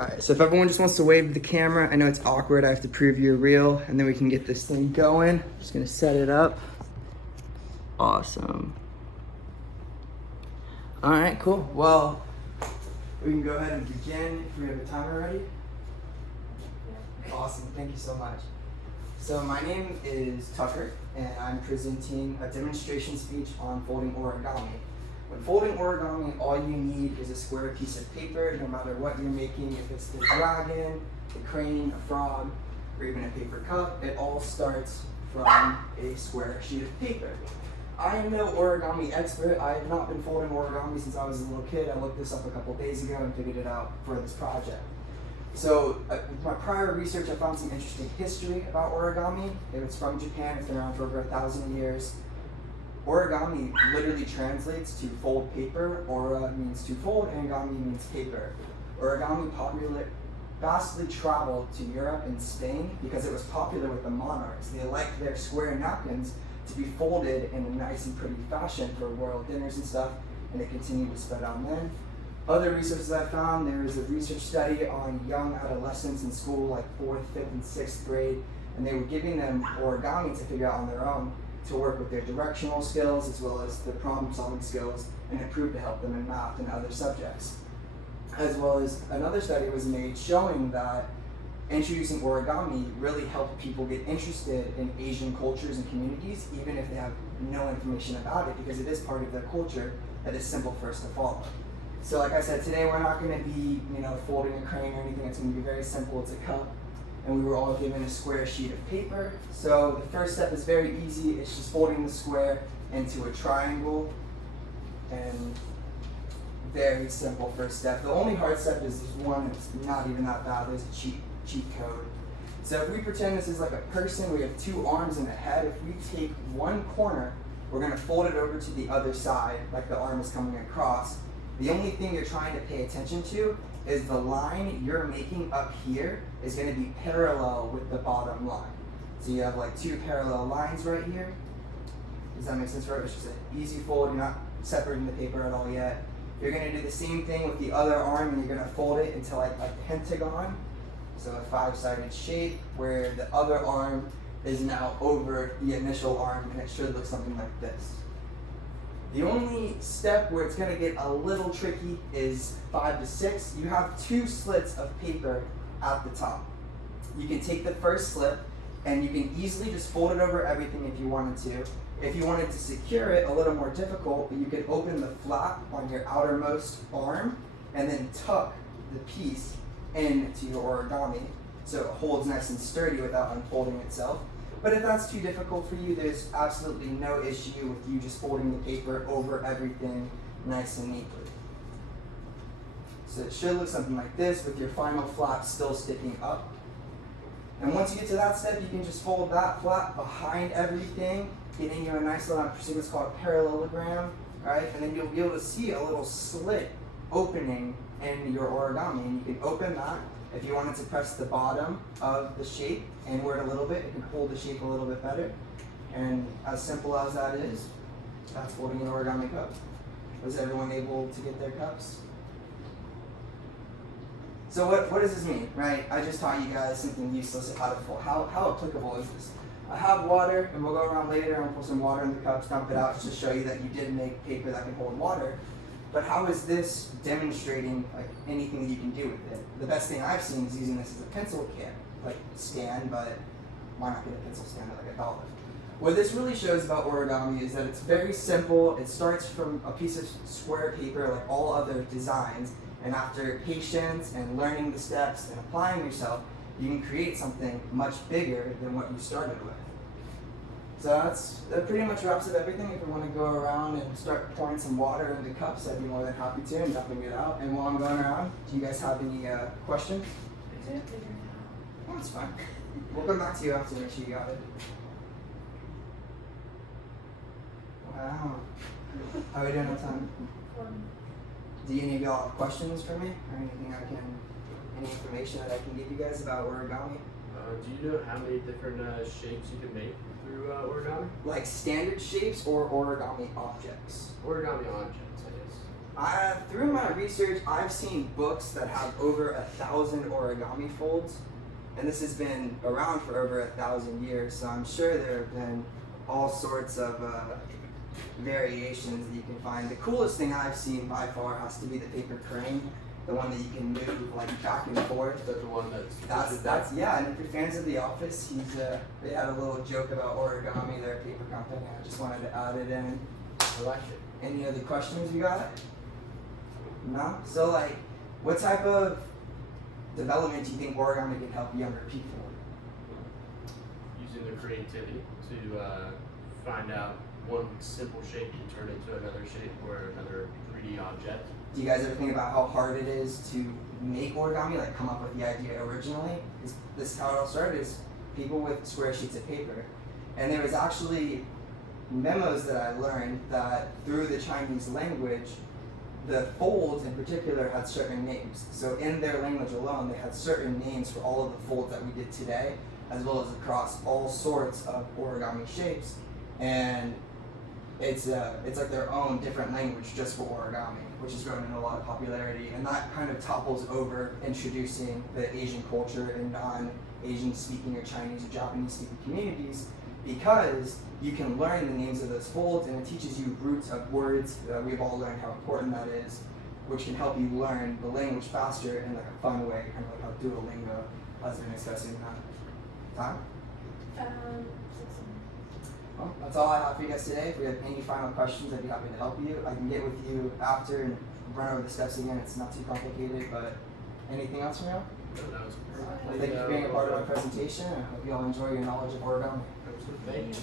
Alright, so if everyone just wants to wave to the camera, I know it's awkward, I have to prove you're real, and then we can get this thing going. I'm just gonna set it up. Awesome. Alright, cool. Well, we can go ahead and begin if we have a timer ready. Awesome, thank you so much. So my name is Tucker, and I'm presenting a demonstration speech on folding origami. When folding origami, all you need is a square piece of paper, no matter what you're making, if it's the dragon, the crane, a frog, or even a paper cup, it all starts from a square sheet of paper. I am no origami expert. I have not been folding origami since I was a little kid. I looked this up a couple days ago and figured it out for this project. So with my prior research, I found some interesting history about origami. It's from Japan. It's been around for over 1,000 years. Origami literally translates to fold paper. Ora means to fold, and gami means paper. Origami vastly traveled to Europe and Spain because it was popular with the monarchs. They liked their square napkins to be folded in a nice and pretty fashion for royal dinners and stuff, and it continued to spread on then. Other resources I found, there is a research study on young adolescents in school, like 4th, 5th, and 6th grade, and they were giving them origami to figure out on their own, to work with their directional skills as well as their problem-solving skills, and it proved to help them in math and other subjects. As well as another study was made showing that introducing origami really helped people get interested in Asian cultures and communities, even if they have no information about it, because it is part of their culture that is simple for us to follow. So like I said, today we're not going to be, folding a crane or anything. It's going to be very simple. It's a cup, and we were all given a square sheet of paper. So the first step is very easy. It's just folding the square into a triangle, and very simple first step. The only hard step is this one. It's not even that bad. There's a cheat code. So if we pretend this is like a person, we have 2 arms and a head. If we take one corner, we're going to fold it over to the other side, like the arm is coming across. The only thing you're trying to pay attention to is the line you're making up here is going to be parallel with the bottom line. So you have like 2 parallel lines right here. Does that make sense? Right? It's just an easy fold. You're not separating the paper at all yet. You're going to do the same thing with the other arm, and you're going to fold it into like a pentagon. So a 5-sided shape where the other arm is now over the initial arm, and it should look something like this. The only step where it's going to get a little tricky is 5 to 6. You have 2 slits of paper at the top. You can take the first slip, and you can easily just fold it over everything if you wanted to. If you wanted to secure it, a little more difficult, but you could open the flap on your outermost arm and then tuck the piece into your origami so it holds nice and sturdy without unfolding itself. But if that's too difficult for you, there's absolutely no issue with you just folding the paper over everything nice and neatly. So it should look something like this with your final flap still sticking up. And once you get to that step, you can just fold that flap behind everything, getting you a nice little, I'm presuming it's called a parallelogram, right? And then you'll be able to see a little slit opening in your origami, and you can open that. If you wanted to press the bottom of the shape inward a little bit, it can hold the shape a little bit better. And as simple as that is, that's folding an origami cup. Was everyone able to get their cups? So what does this mean, right? I just taught you guys something useless of how to fold. How applicable is this? I have water, and we'll go around later and put some water in the cups, dump it out just to show you that you did make paper that can hold water. But how is this demonstrating like anything that you can do with it? The best thing I've seen is using this as a pencil stand, but why not get a pencil stand at like $1? What this really shows about origami is that it's very simple. It starts from a piece of square paper like all other designs, and after patience and learning the steps and applying yourself, you can create something much bigger than what you started with. So that pretty much wraps up everything. If we want to go around and start pouring some water into cups, I'd be more than happy to, and dumping it out. And while I'm going around, do you guys have any questions? I didn't figure it out. Oh, it's fine. We'll come back to you after to make sure you got it. Wow. How are we doing on time? Do any of y'all have questions for me? Or anything any information that I can give you guys about origami? Do you know how many different shapes you can make through origami? Like standard shapes or origami objects? Origami objects, I guess. Through my research, I've seen books that have over 1,000 origami folds, and this has been around for over 1,000 years. So I'm sure there have been all sorts of variations that you can find. The coolest thing I've seen by far has to be the paper crane, the one that you can move like back and forth. Is that the one That's yeah. And if you're fans of The Office, they had a little joke about origami. They're a paper company. I just wanted to add it in. I like it. Any other questions you got? No? So like, what type of development do you think origami can help younger people? Using their creativity to find out one simple shape and turn it into another shape or another 3D object. Do you guys ever think about how hard it is to make origami, like come up with the idea originally? This is how it all started, is people with square sheets of paper. And there was actually memos that I learned that through the Chinese language, the folds in particular had certain names. So in their language alone, they had certain names for all of the folds that we did today, as well as across all sorts of origami shapes. And it's like their own different language just for origami, which has grown in a lot of popularity. And that kind of topples over introducing the Asian culture in non-Asian speaking or Chinese or Japanese speaking communities, because you can learn the names of those folds, and it teaches you roots of words. We've all learned how important that is, which can help you learn the language faster in like a fun way, kind of like how Duolingo has been discussing that. Time? 6 minutes. Well, that's all I have for you guys today. If we have any final questions, I'd be happy to help you. I can get with you after and run over the steps again. It's not too complicated, but anything else from you? No, that was Well, thank you for being a part of my presentation. I hope you all enjoy your knowledge of origami. Thank you.